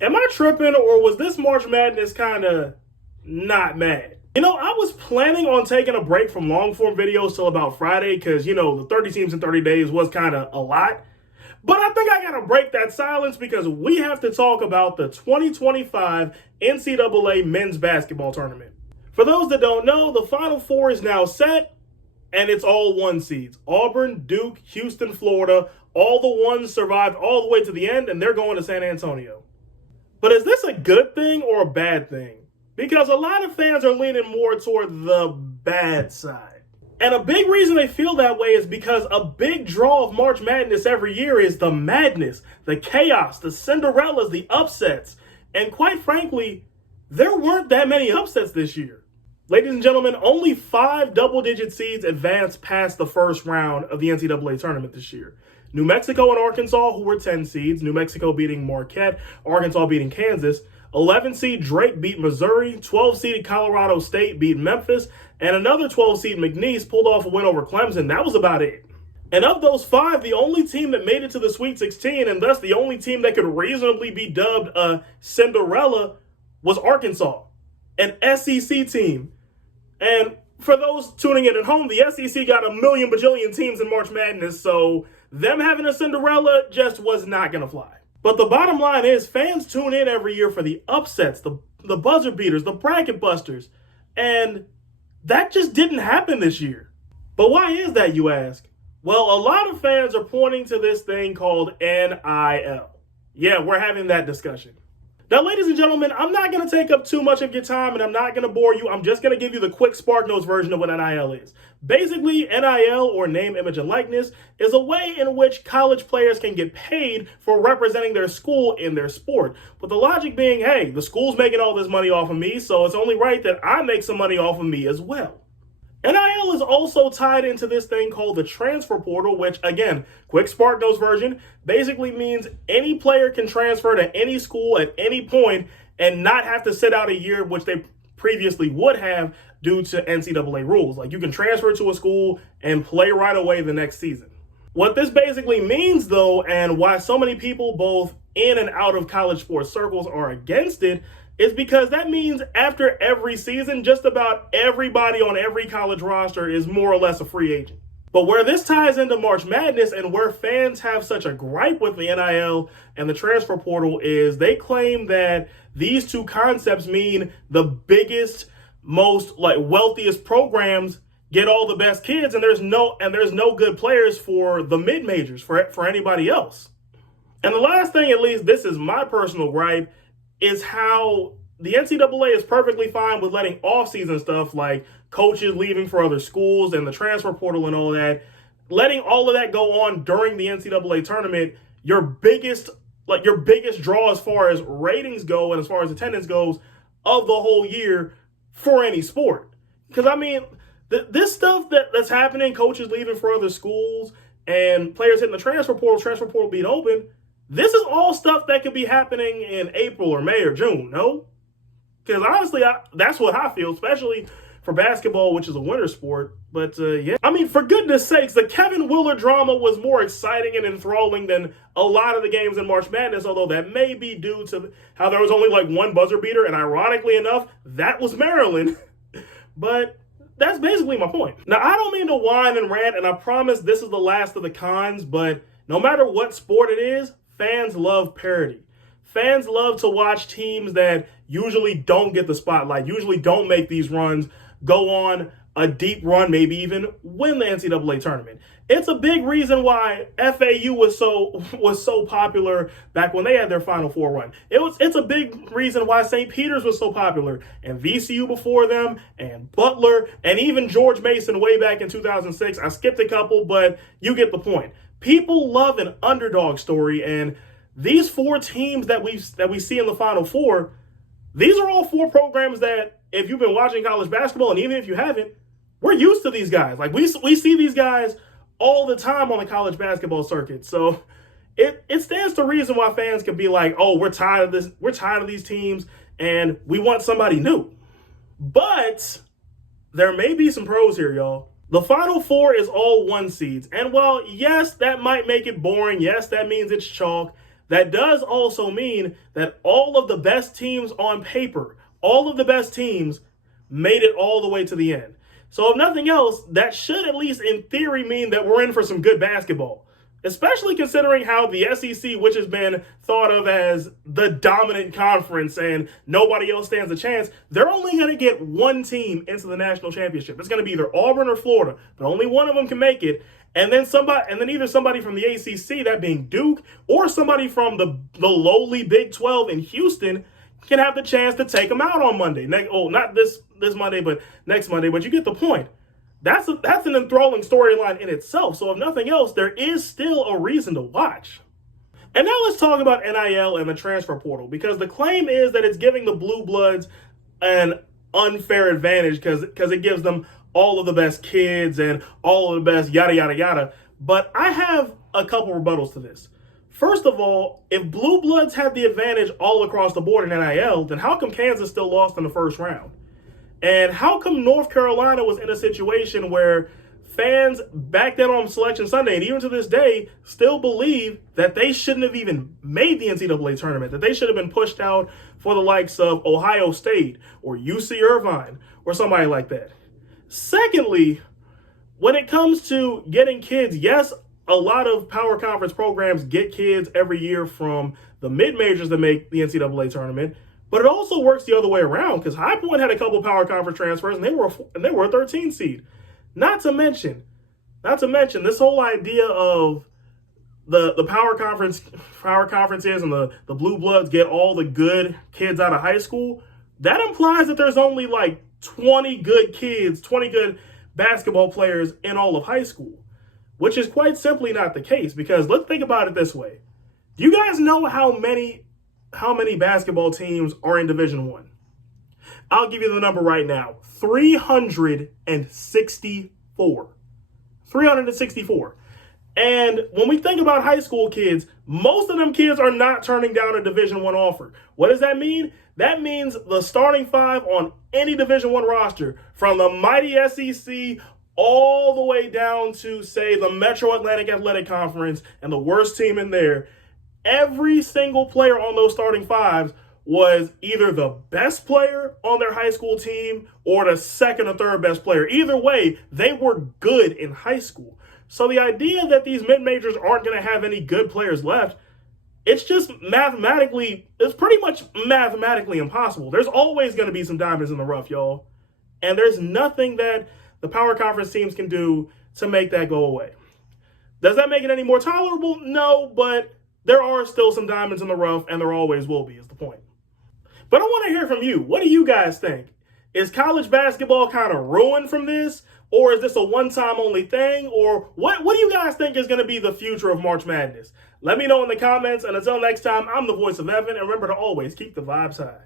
Am I tripping, or was this March Madness kind of not mad? I was planning on taking a break from long form videos till about Friday because, the 30 teams in 30 days was kind of a lot. But I think I got to break that silence because we have to talk about the 2025 NCAA men's basketball tournament. For those that don't know, the Final Four is now set, and it's all one seeds. Auburn, Duke, Houston, Florida, all the ones survived all the way to the end, and they're going to San Antonio. But is this a good thing or a bad thing? Because a lot of fans are leaning more toward the bad side. And a big reason they feel that way is because a big draw of March Madness every year is the madness, the chaos, the Cinderellas, the upsets. And quite frankly, there weren't that many upsets this year. Ladies and gentlemen, only 5 double-digit seeds advanced past the first round of the NCAA tournament this year. New Mexico and Arkansas, who were 10 seeds, New Mexico beating Marquette, Arkansas beating Kansas. 11 seed Drake beat Missouri, 12 seed Colorado State beat Memphis, and another 12 seed McNeese pulled off a win over Clemson. That was about it. And of those 5, the only team that made it to the Sweet 16, and thus the only team that could reasonably be dubbed a Cinderella, was Arkansas, an SEC team. And for those tuning in at home, the SEC got a million bajillion teams in March Madness, so them having a Cinderella just was not going to fly. But the bottom line is fans tune in every year for the upsets, the buzzer beaters, the bracket busters, and that just didn't happen this year. But why is that, you ask? Well, a lot of fans are pointing to this thing called NIL. Yeah, we're having that discussion. Now, ladies and gentlemen, I'm not going to take up too much of your time and I'm not going to bore you. I'm just going to give you the quick SparkNotes version of what NIL is. Basically, NIL, or name, image, and likeness, is a way in which college players can get paid for representing their school in their sport. With the logic being, hey, the school's making all this money off of me, so it's only right that I make some money off of me as well. NIL is also tied into this thing called the transfer portal, which, again, quick SparkNotes version, basically means any player can transfer to any school at any point and not have to sit out a year, which they previously would have due to NCAA rules. Like, you can transfer to a school and play right away the next season. What this basically means, though, and why so many people both in and out of college sports circles are against it, is because that means after every season, just about everybody on every college roster is more or less a free agent. But where this ties into March Madness and where fans have such a gripe with the NIL and the transfer portal is they claim that these two concepts mean the biggest, most wealthiest programs get all the best kids, and there's no good players for the mid majors for anybody else. And the last thing, at least this is my personal gripe, is how the NCAA is perfectly fine with letting off-season stuff like coaches leaving for other schools and the transfer portal and all that, letting all of that go on during the NCAA tournament, your biggest draw as far as ratings go and as far as attendance goes of the whole year for any sport. Because, I mean, this stuff that's happening, coaches leaving for other schools and players hitting the transfer portal being open, this is all stuff that could be happening in April or May or June, no? Because honestly, that's what I feel, especially for basketball, which is a winter sport. But yeah, I mean, for goodness sakes, the Kevin Willard drama was more exciting and enthralling than a lot of the games in March Madness, although that may be due to how there was only one buzzer beater, and ironically enough, that was Maryland. But that's basically my point. Now, I don't mean to whine and rant, and I promise this is the last of the cons, but no matter what sport it is, fans love parity. Fans love to watch teams that usually don't get the spotlight, usually don't make these runs, go on a deep run, maybe even win the NCAA tournament. It's a big reason why FAU was so popular back when they had their Final Four run. It's a big reason why St. Peter's was so popular, and VCU before them, and Butler, and even George Mason way back in 2006. I skipped a couple, but you get the point. People love an underdog story, and these 4 teams that we see in the Final Four, these are all 4 programs that, if you've been watching college basketball, and even if you haven't, we're used to these guys. We see these guys all the time on the college basketball circuit. So it stands to reason why fans can be like, oh, we're tired of this, we're tired of these teams, and we want somebody new. But there may be some pros here, y'all. The Final Four is all 1 seeds. And while, yes, that might make it boring. Yes, that means it's chalk. that does also mean that all of the best teams on paper, all of the best teams made it all the way to the end. So if nothing else, that should at least in theory mean that we're in for some good basketball, especially considering how the SEC, which has been thought of as the dominant conference and nobody else stands a chance, they're only going to get one team into the national championship. It's going to be either Auburn or Florida, but only one of them can make it. And then either somebody from the ACC, that being Duke, or somebody from the lowly Big 12 in Houston can have the chance to take them out on Monday. Not this Monday, but next Monday. But you get the point. That's an enthralling storyline in itself. So if nothing else, there is still a reason to watch. And now let's talk about NIL and the transfer portal, because the claim is that it's giving the Blue Bloods an unfair advantage because it gives them all of the best kids and all of the best yada, yada, yada. But I have a couple rebuttals to this. First of all, if Blue Bloods had the advantage all across the board in NIL, then how come Kansas still lost in the first round? And how come North Carolina was in a situation where fans back then on Selection Sunday, and even to this day, still believe that they shouldn't have even made the NCAA tournament, that they should have been pushed out for the likes of Ohio State or UC Irvine or somebody like that? Secondly, when it comes to getting kids, yes, a lot of power conference programs get kids every year from the mid-majors that make the NCAA tournament, but it also works the other way around, because High Point had a couple power conference transfers and they were a 13 seed. Not to mention this whole idea of the power conferences and the Blue Bloods get all the good kids out of high school. That implies that there's only like 20 good kids, 20 good basketball players in all of high school, which is quite simply not the case. Because let's think about it this way. Do you guys know how many basketball teams are in Division I? I'll give you the number right now. 364. 364. And when we think about high school kids, most of them kids are not turning down a Division I offer. What does that mean? That means the starting five on any Division I roster, from the mighty SEC all the way down to, say, the Metro Atlantic Athletic Conference and the worst team in there, every single player on those starting fives was either the best player on their high school team or the second or third best player. Either way, they were good in high school. So the idea that these mid-majors aren't going to have any good players left, it's pretty much mathematically impossible. There's always going to be some diamonds in the rough, y'all. And there's nothing that the power conference teams can do to make that go away. Does that make it any more tolerable? No, but there are still some diamonds in the rough, and there always will be, is the point. But I want to hear from you. What do you guys think? Is college basketball kind of ruined from this? Or is this a one-time only thing? Or what do you guys think is going to be the future of March Madness? Let me know in the comments. And until next time, I'm the voice of Evan. And remember to always keep the vibes high.